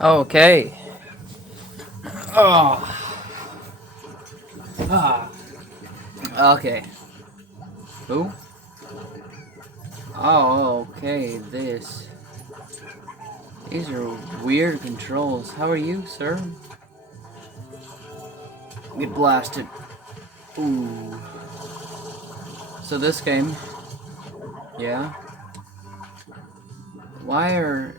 Okay. Oh. Ah. Okay. Who? Oh, okay. These are weird controls. How are you, sir? Get blasted. Ooh. So this game. Yeah. Why are...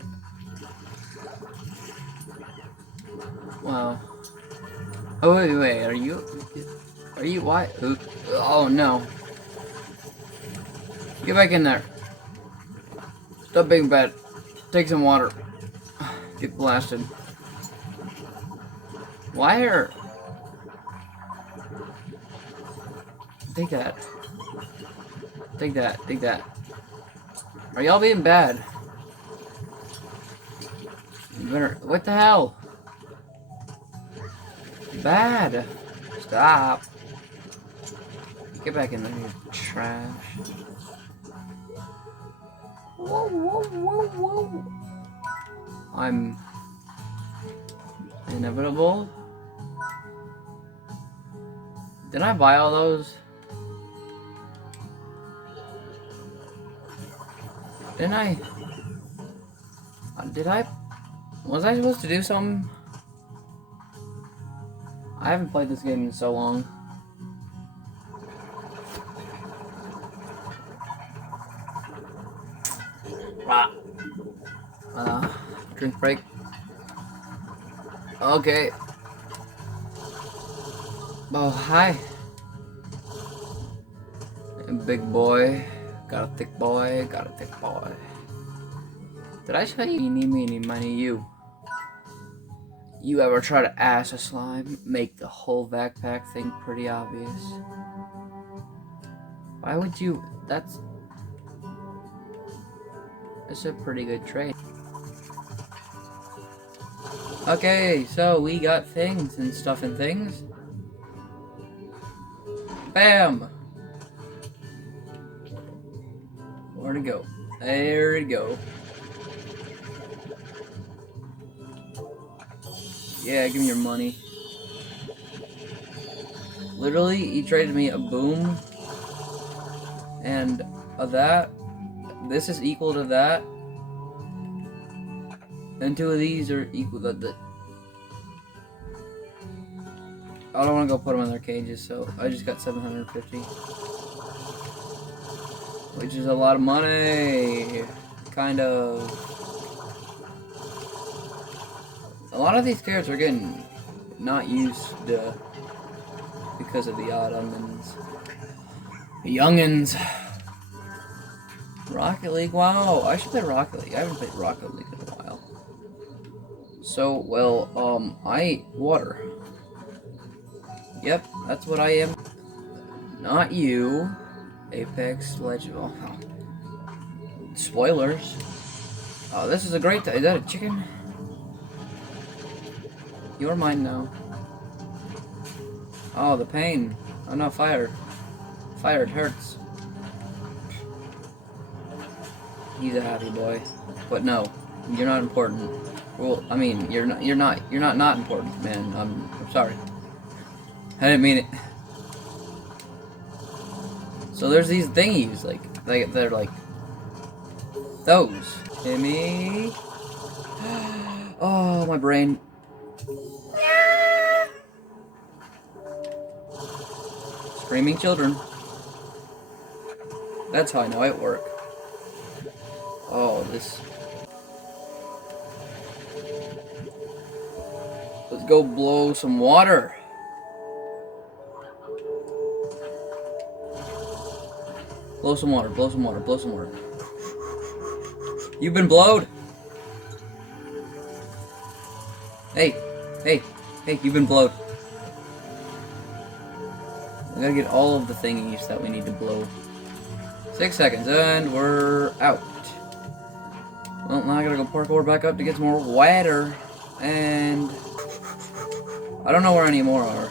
Well... Oh, wait. Are you... Why? Oh, no. Get back in there. Stop being bad. Take some water. Get blasted. Why are... Take that. Take that. Take that. Are y'all being bad? You better... What the hell? Bad. Stop. Get back in there, you trash. Whoa. I'm... Inevitable? Did I buy all those? Didn't I? Did I? Was I supposed to do something? I haven't played this game in so long. Drink break. Okay. Oh, hi. Big boy. Got a thick boy. Did I tell you eeny, meeny, miny, you? You ever try to ass a slime? Make the whole backpack thing pretty obvious. Why would you? That's a pretty good trade. Okay, so we got things and stuff and things. Bam! Where'd it go? There it go. Yeah, give me your money. Literally, he traded me a boom and a that. This is equal to that. And two of these are equal to that. I don't want to go put them in their cages, so I just got 750. Which is a lot of money. Kind of. A lot of these carrots are getting not used because of the Ottomans. The youngins. Rocket League, wow. I should play Rocket League. I haven't played Rocket League in a while. So, well, water. Yep, that's what I am. Not you. Apex Legends. Oh, spoilers. Oh, this is a great... Is that a chicken? You're mine now. Oh, the pain. Oh no, fire. Fire, it hurts. He's a happy boy. But no, you're not important. Well, I mean, you're not important, man. I'm sorry. I didn't mean it. So there's these thingies, they're like those. Timmy. Oh, my brain. Screaming children. That's how I know it works. Oh, this. Let's go blow some water. Blow some water, blow some water, blow some water. You've been blowed. Hey, you've been blowed. We gotta get all of the thingies that we need to blow. 6 seconds, and we're out. Well, now I gotta go parkour back up to get some more water. And I don't know where any more are.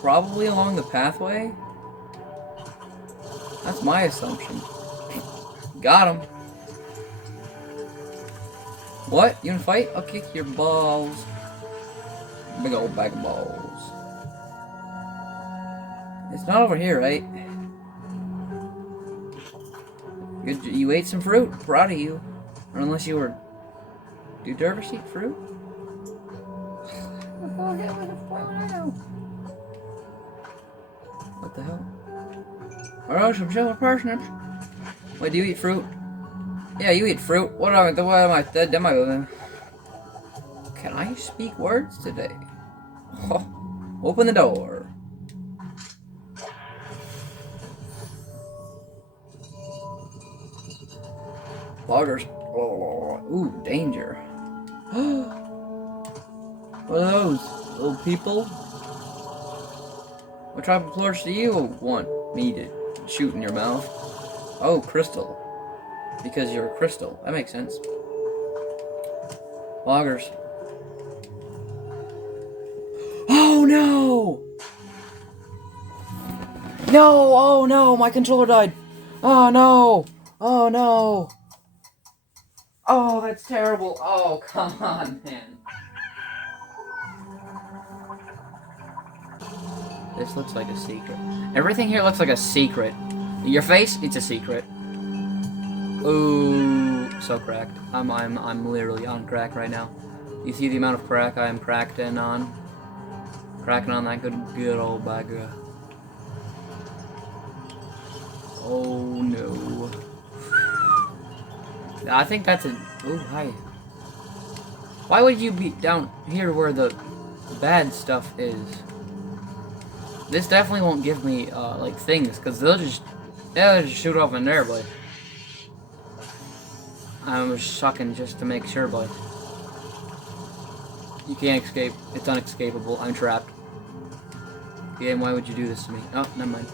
Probably along the pathway? That's my assumption. Got him. What? You wanna fight? I'll kick your balls. Big old bag of balls. It's not over here, right? Good. You ate some fruit. Proud of you. Or unless you were. Do dervish eat fruit? What the hell? Oh, some silver parsnips. Wait, do you eat fruit? Yeah, you eat fruit. What am I? Can I speak words today? Oh, open the door. Loggers. Oh, ooh, danger. What are those? Little people? What type of plorch do you want me to shoot in your mouth? Oh, crystal. Because you're a crystal. That makes sense. Loggers. Oh no! No! Oh no! My controller died! Oh no! Oh no! Oh, that's terrible. Oh, come on, man. This looks like a secret. Everything here looks like a secret. Your face, it's a secret. Ooh, so cracked. I'm literally on crack right now. You see the amount of crack I am cracking on? Cracking on that good old bag of... Oh no. I think that's a... Oh, hi. Why would you be down here where the bad stuff is? This definitely won't give me, like, things, because they'll just shoot off in there, but... I was sucking just to make sure, but... You can't escape. It's unescapable. I'm trapped. Game, why would you do this to me? Oh, never mind.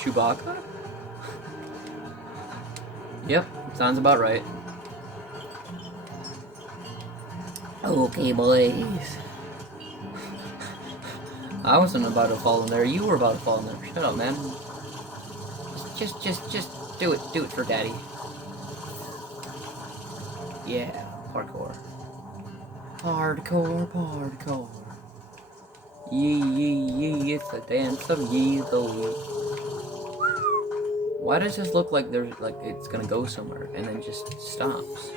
Chewbacca? Yep, sounds about right. Okay, boys. I wasn't about to fall in there. You were about to fall in there. Shut up, man. Just do it. Do it for daddy. Yeah, parkour. Parkour. Yee, it's a dance of ye the Why does this look like there's like it's gonna go somewhere and then just stops?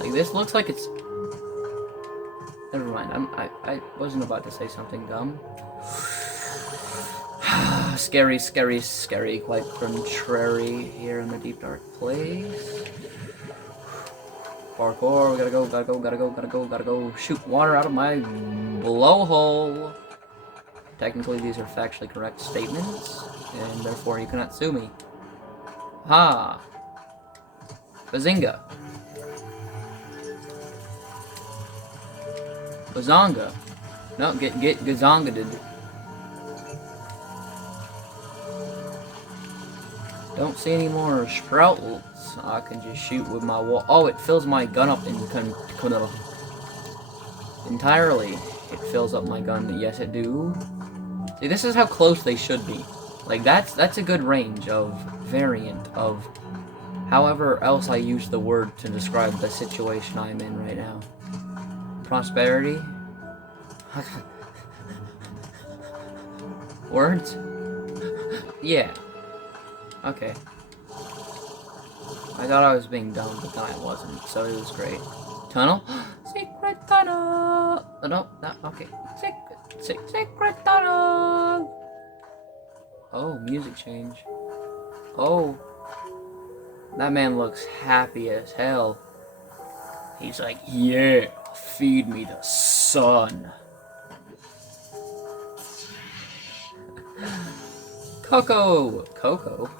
Like this looks like it's. Never mind. I wasn't about to say something dumb. Scary, quite contrary here in the deep dark place. Parkour, we gotta go. Shoot water out of my blowhole. Technically, these are factually correct statements, and therefore you cannot sue me. Ha! Bazinga. Bazonga. No, get gazonga-ded. Don't see any more sproutlets. I can just shoot with my wall. Oh, it fills my gun up entirely. It fills up my gun. Yes, it do. See, this is how close they should be. Like that's a good range of variant of however else I use the word to describe the situation I'm in right now. Prosperity. Words? Yeah. Okay. I thought I was being dumb, but then I wasn't, so it was great. Tunnel? Secret tunnel! Oh, no, okay. Secret tunnel! Oh, music change. Oh. That man looks happy as hell. He's like, yeah, feed me the sun. Cocoa! Cocoa?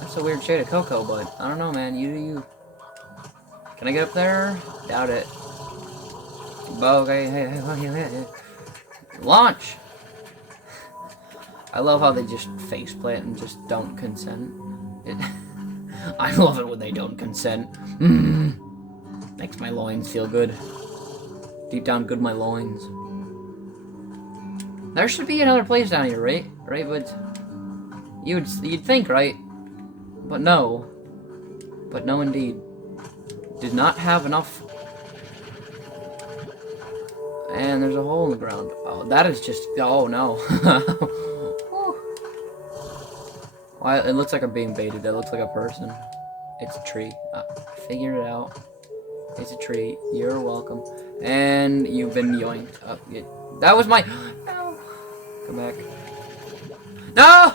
That's a weird shade of cocoa, but I don't know, man. You do you. Can I get up there? Doubt it. Okay, hey. Launch! I love how they just faceplant and just don't consent. I love it when they don't consent. Makes my loins feel good. Deep down good my loins. There should be another place down here, right? Right, but you'd think, right? But no. But no, indeed. Did not have enough. And there's a hole in the ground. Oh, that is just. Oh no. Well, it looks like I'm being baited. That looks like a person. It's a tree. I figured it out. It's a tree. You're welcome. And you've been yoinked. That was my. No. Come back. No!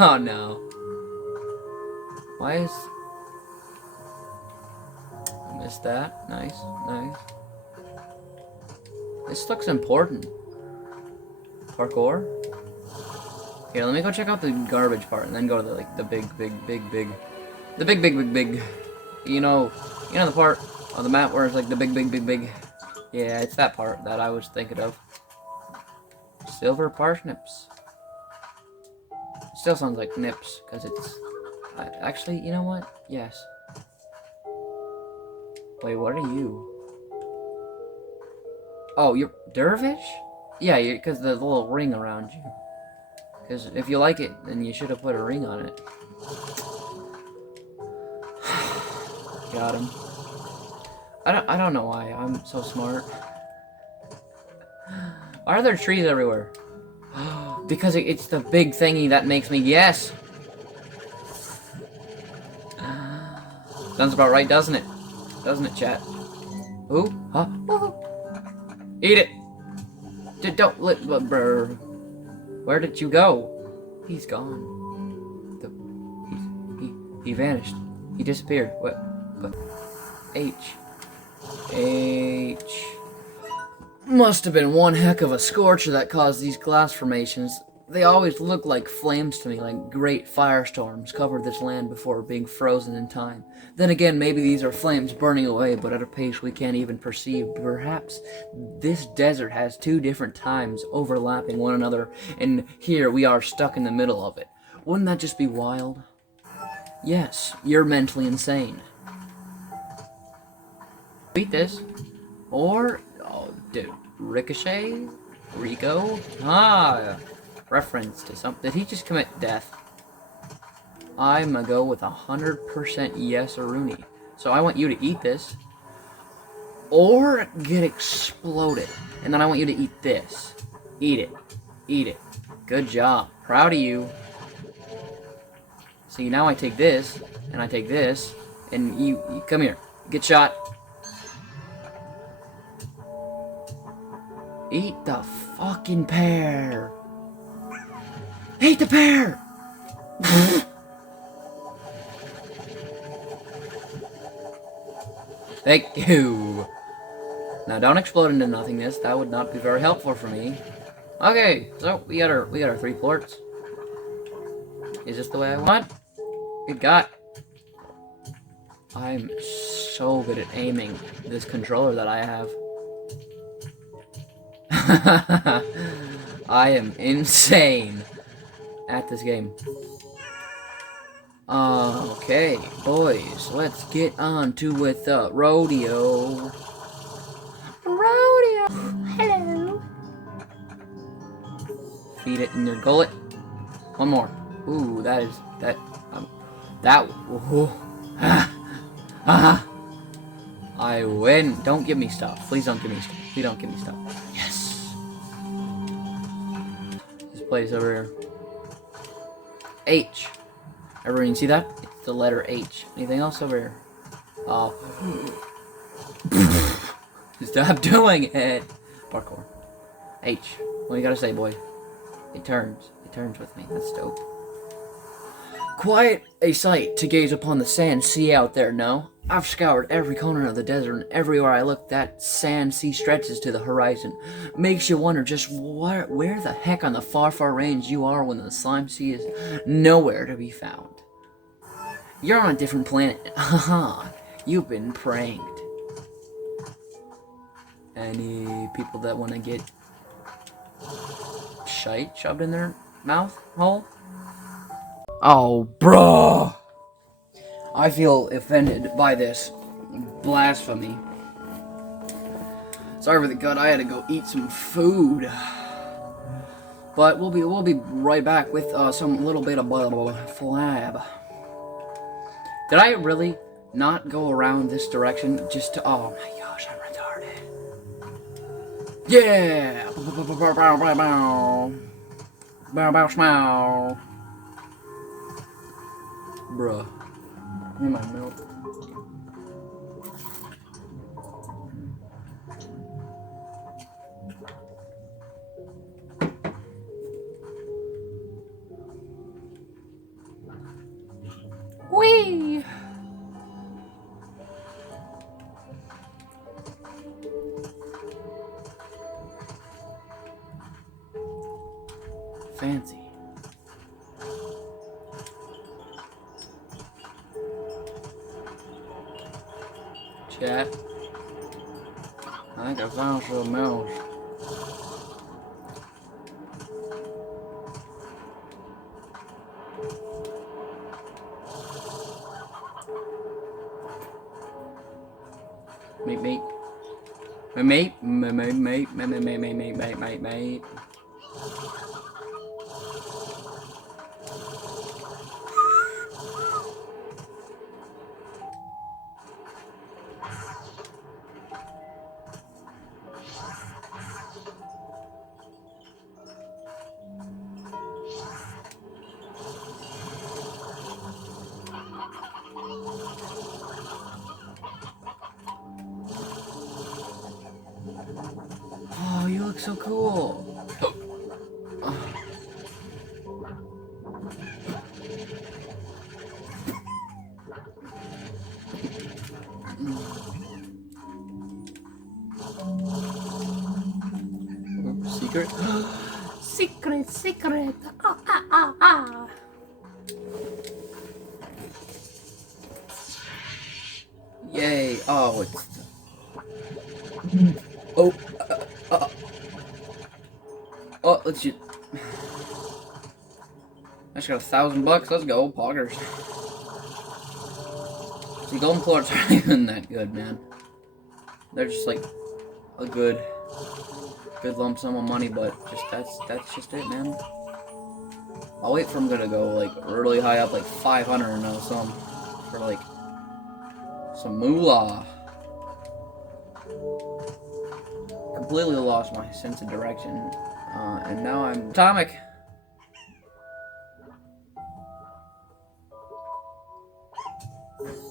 Oh no. Why is... I missed that. Nice, nice. This looks important. Parkour? Here, let me go check out the garbage part and then go to the, like, the big. The big. You know the part on the map where it's like the big. Yeah, it's that part that I was thinking of. Silver parsnips. Still sounds like nips, because it's... actually, you know what? Yes. Wait, what are you? Oh, you're... Dervish? Yeah, because the little ring around you. Because if you like it, then you should have put a ring on it. Got him. I don't know why I'm so smart. Why are there trees everywhere? Because it's the big thingy that makes me yes. Sounds about right, doesn't it? Doesn't it, chat? Ooh, huh? Ooh. Eat it. Don't let. Where did you go? He's gone. He vanished. He disappeared. What? But H. Must have been one heck of a scorcher that caused these glass formations. They always look like flames to me, like great firestorms covered this land before being frozen in time. Then again, maybe these are flames burning away, but at a pace we can't even perceive. Perhaps this desert has two different times overlapping one another, and here we are stuck in the middle of it. Wouldn't that just be wild? Yes, you're mentally insane. Beat this. Or... oh, dude. Ricochet? Rico? Ah, reference to something. Did he just commit death? I'm gonna go with 100% yes or Rooney. So I want you to eat this. Or get exploded. And then I want you to eat this. Eat it. Eat it. Good job. Proud of you. See, now I take this, and I take this, and you come here. Get shot. Eat the fucking pear. Eat the pear! Thank you. Now don't explode into nothingness. That would not be very helpful for me. Okay, so we got our 3 ports. Is this the way I want? Good God. I'm so good at aiming this controller that I have. I am insane at this game. Okay, boys, let's get on to with the rodeo. Rodeo. Hello. Feed it in your gullet. One more. Ooh, that. Ooh. I win. Don't give me stuff. Please don't give me stuff. Please don't give me stuff. Yes. This place over here. H. Everyone see that? It's the letter H. Anything else over here? Oh. Stop doing it. Parkour. H. What do you gotta say, boy? It turns. It turns with me. That's dope. Quite a sight to gaze upon the sand sea out there, no? I've scoured every corner of the desert, and everywhere I look, that sand sea stretches to the horizon. Makes you wonder just where the heck on the far range you are when the slime sea is nowhere to be found. You're on a different planet. Haha, you've been pranked. Any people that want to get shite shoved in their mouth hole? Oh, bruh! I feel offended by this blasphemy. Sorry for the cut. I had to go eat some food. But we'll be right back with some little bit of flab. Did I really not go around this direction just to? Oh my gosh, I'm retarded. Yeah. Bow bow smile. Bruh. In my milk. Whee! Fancy. Chat. I think I found something else. Mate. Oh, you look so cool. Secret? Secret. Ah. Yay. Oh, it's... Oh. Oh, let's just... I just got $1,000. Let's go, poggers. See, golden clorets aren't even that good, man. They're just like a good lump sum of money, but just that's just it, man. I'll wait for them to go like really high up, like 500 or no some for like some moolah. Completely lost my sense of direction, and now I'm atomic.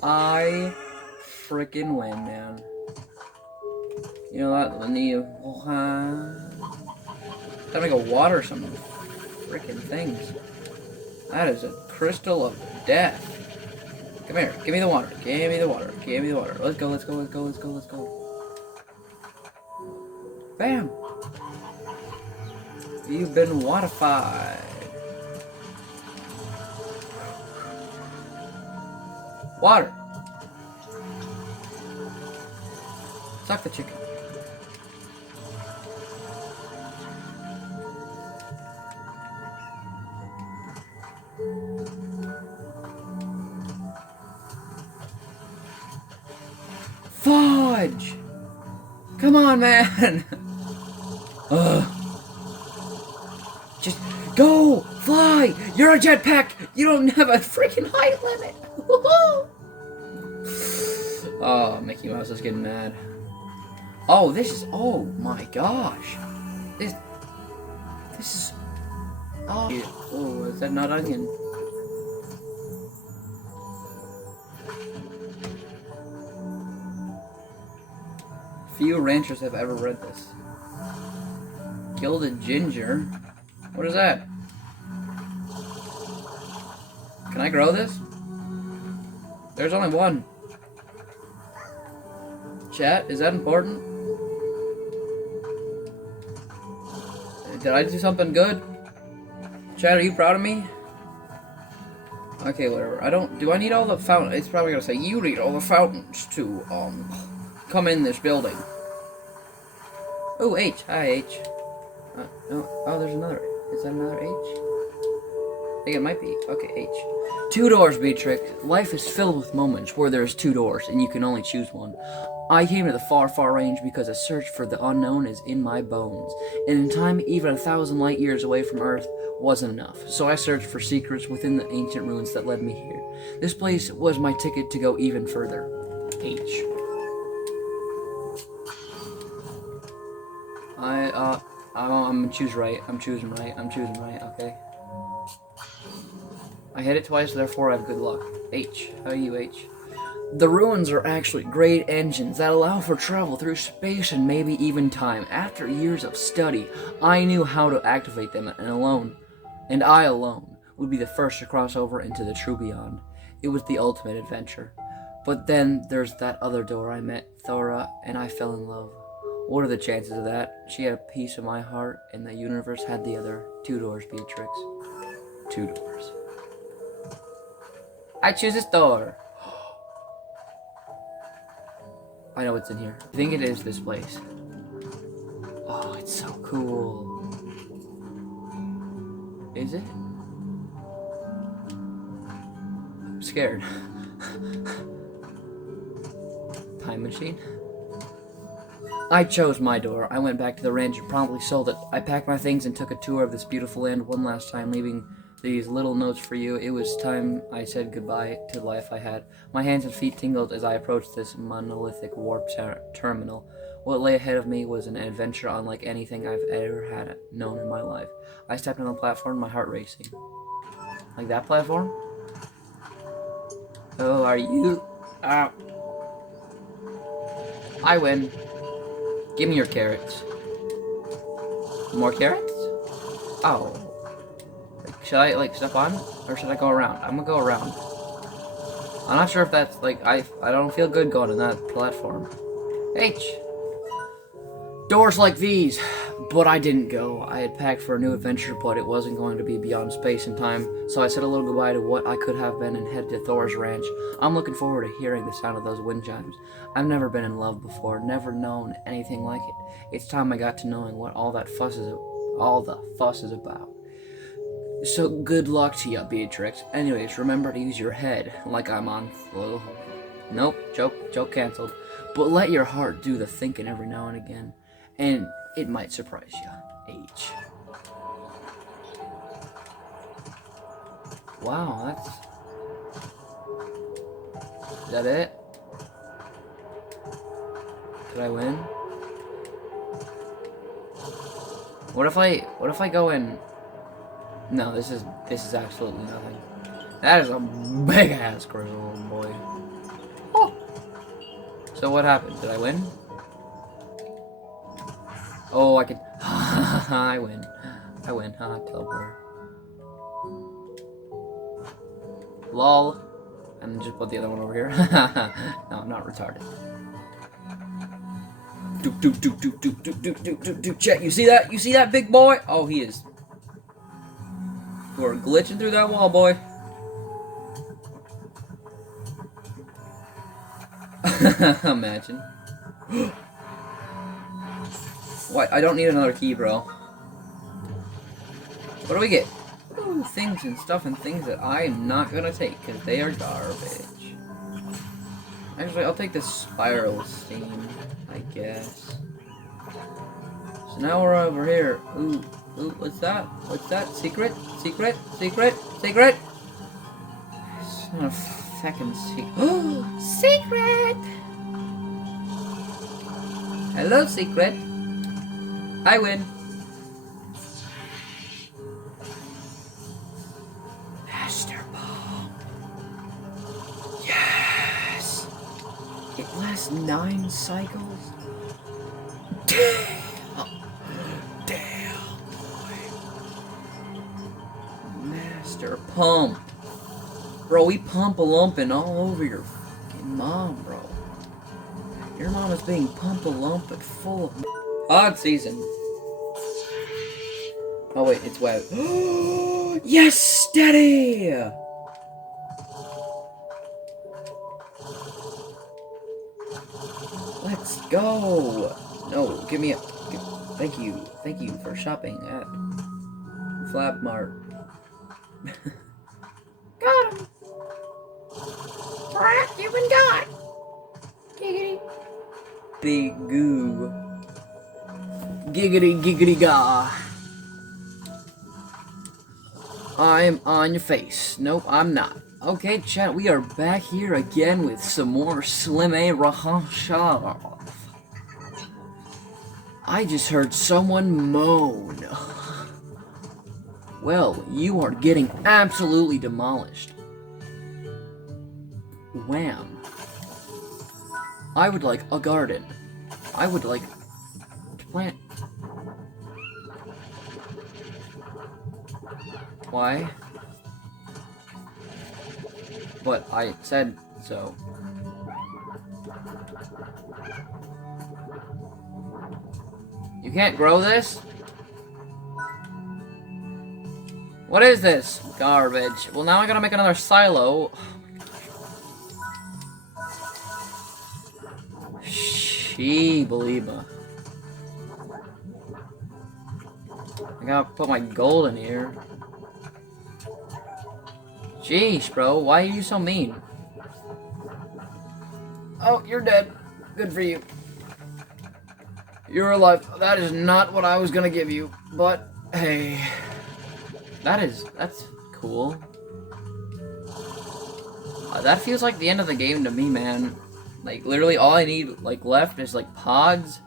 I frickin' win, man. You know that when you gotta go water some frickin' things. That is a crystal of death. Come here, give me the water. Give me the water. Give me the water. Let's go. Let's go. Let's go. Let's go. Let's go. Bam! You've been waterified. Water. Suck the chicken. Fudge! Come on, man! Just go! Fly! You're a jetpack! You don't have a freaking height limit! Oh, Mickey Mouse is getting mad. Oh, this is... Oh, my gosh. This is... Oh, is that not onion? Few ranchers have ever read this. Gilded ginger? What is that? Can I grow this? There's only one. Chat, is that important? Did I do something good? Chat, are you proud of me? Okay, whatever. Do I need all the fountains? It's probably gonna say, you need all the fountains to, come in this building. Oh, H. Hi, H. Oh, there's another. Is that another H? I think it might be. Okay, H. 2 doors, Beatrix. Life is filled with moments where there's 2 doors, and you can only choose one. I came to the far, far range because a search for the unknown is in my bones, and in time, even 1,000 light years away from Earth wasn't enough, so I searched for secrets within the ancient ruins that led me here. This place was my ticket to go even further. H. I'm gonna choose right. I'm choosing right. I'm choosing right, okay. I hit it twice, therefore I have good luck. H. How are you, H? The ruins are actually great engines that allow for travel through space and maybe even time. After years of study, I knew how to activate them, and I alone would be the first to cross over into the true beyond. It was the ultimate adventure. But then there's that other door I met, Thora, and I fell in love. What are the chances of that? She had a piece of my heart, and the universe had the other. 2 doors, Beatrix. 2 doors. I choose this door. I know what's in here. I think it is this place. Oh, it's so cool. Is it? I'm scared. Time machine? I chose my door. I went back to the ranch and promptly sold it. I packed my things and took a tour of this beautiful land one last time, leaving these little notes for you. It was time I said goodbye to the life I had. My hands and feet tingled as I approached this monolithic warp terminal. What lay ahead of me was an adventure unlike anything I've ever had known in my life. I stepped on the platform, my heart racing. Like that platform? Oh, are you? I win. Give me your carrots. More carrots? Oh. Should I, step on? Or should I go around? I'm gonna go around. I'm not sure if that's, I don't feel good going on that platform. H! Doors like these! But I didn't go. I had packed for a new adventure, but it wasn't going to be beyond space and time, so I said a little goodbye to what I could have been and headed to Thor's ranch. I'm looking forward to hearing the sound of those wind chimes. I've never been in love before, never known anything like it. It's time I got to knowing what all the fuss is about. So good luck to you, Beatrix. Anyways, remember to use your head, like I'm on flow. Nope, joke canceled. But let your heart do the thinking every now and again, and it might surprise you. H. Wow, that's... Is that it? Did I win? What if I go in... No, this is absolutely nothing. That is a big ass crystal, boy. Oh. So what happened? Did I win? Oh, I can. I win. Haha, teleport. Lol. And just put the other one over here. No, I'm not retarded. Do. Check. You see that? You see that, big boy? Oh, he is. We're glitching through that wall, boy. Imagine. What? I don't need another key, bro. What do we get? Ooh, things and stuff and things that I am not gonna take because they are garbage. Actually, I'll take this spiral steam, I guess. So now we're over here. Ooh, what's that? What's that? Secret? Secret? Secret? It's not a fucking secret. Secret! Hello, secret. I win. Master Bomb. Yes! It lasts 9 cycles? Damn, boy. Master Pump. Bro, we pump a lumping all over your fucking mom, bro. Your mom is being pump a lump but full of odd season. Oh wait, it's web. Yes, steady! Let's go! No, give me a... Thank you for shopping at Flapmart. Got him! Alright, you've been got! Giggity. goo. Giggity giggity ga. I'm on your face. Nope, I'm not. Okay, chat, we are back here again with some more Slim A Rahashov. I just heard someone moan. Well, you are getting absolutely demolished. Wham. I would like a garden. I would like to plant. Why? But I said so. You can't grow this? What is this? Garbage. Well, now I gotta make another silo. Shee-believer. I gotta put my gold in here. Jeez, bro, why are you so mean? Oh, you're dead. Good for you. You're alive. That is not what I was gonna give you, but hey. That's cool. That feels like the end of the game to me, man. Like, literally all I need, like, left is, like, pods.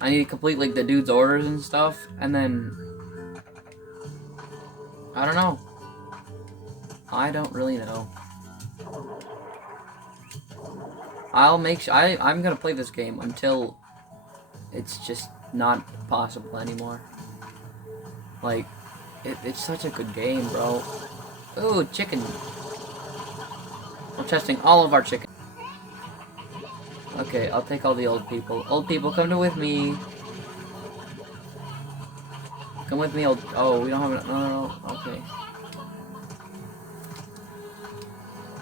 I need to complete, like, the dude's orders and stuff, and then... I don't know. I don't really know. I'll make sure... I'm gonna play this game until it's just not possible anymore. Like, it's such a good game, bro. Ooh, chicken. We're testing all of our chicken. Okay, I'll take all the old people. Old people, come with me. Come with me, old... Oh, we don't have... No. Okay.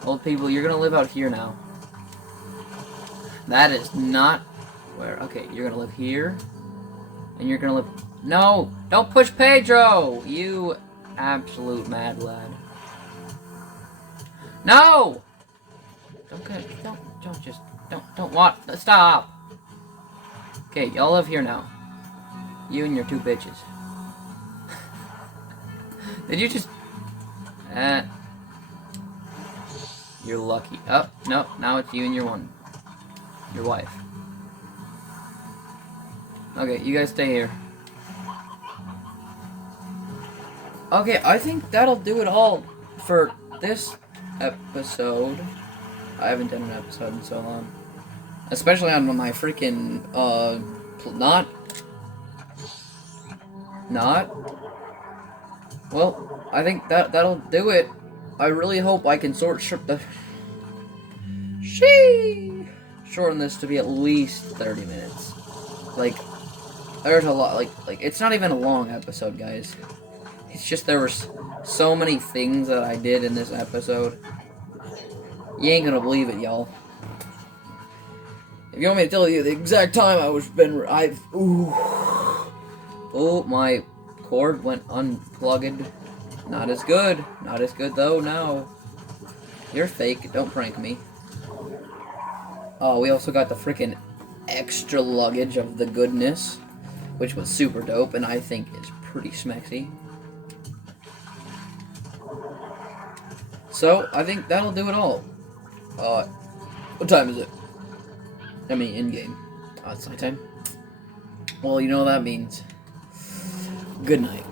Old people, you're gonna live out here now. That is not where... Okay, you're gonna live here. And you're gonna live... No! Don't push Pedro! You absolute mad lad. No! Don't just... Don't want... Stop! Okay, y'all live here now. You and your two bitches. Did you just... You're lucky. Oh, no, now it's you and your wife. Okay, you guys stay here. Okay, I think that'll do it all for this episode. I haven't done an episode in so long. Especially on my freaking, not. Well, I think that'll do it. I really hope I can shorten this to be at least 30 minutes. Like, there's a lot, like, it's not even a long episode, guys. It's just there were so many things that I did in this episode. You ain't gonna believe it, y'all. If you want me to tell you the exact time Oh, my cord went unplugged. Not as good. Not as good, though, no. You're fake. Don't prank me. Oh, we also got the freaking extra luggage of the goodness, which was super dope, and I think is pretty smexy. So, I think that'll do it all. What time is it? I mean, in-game. Oh, it's nighttime. Well, you know what that means. Good night.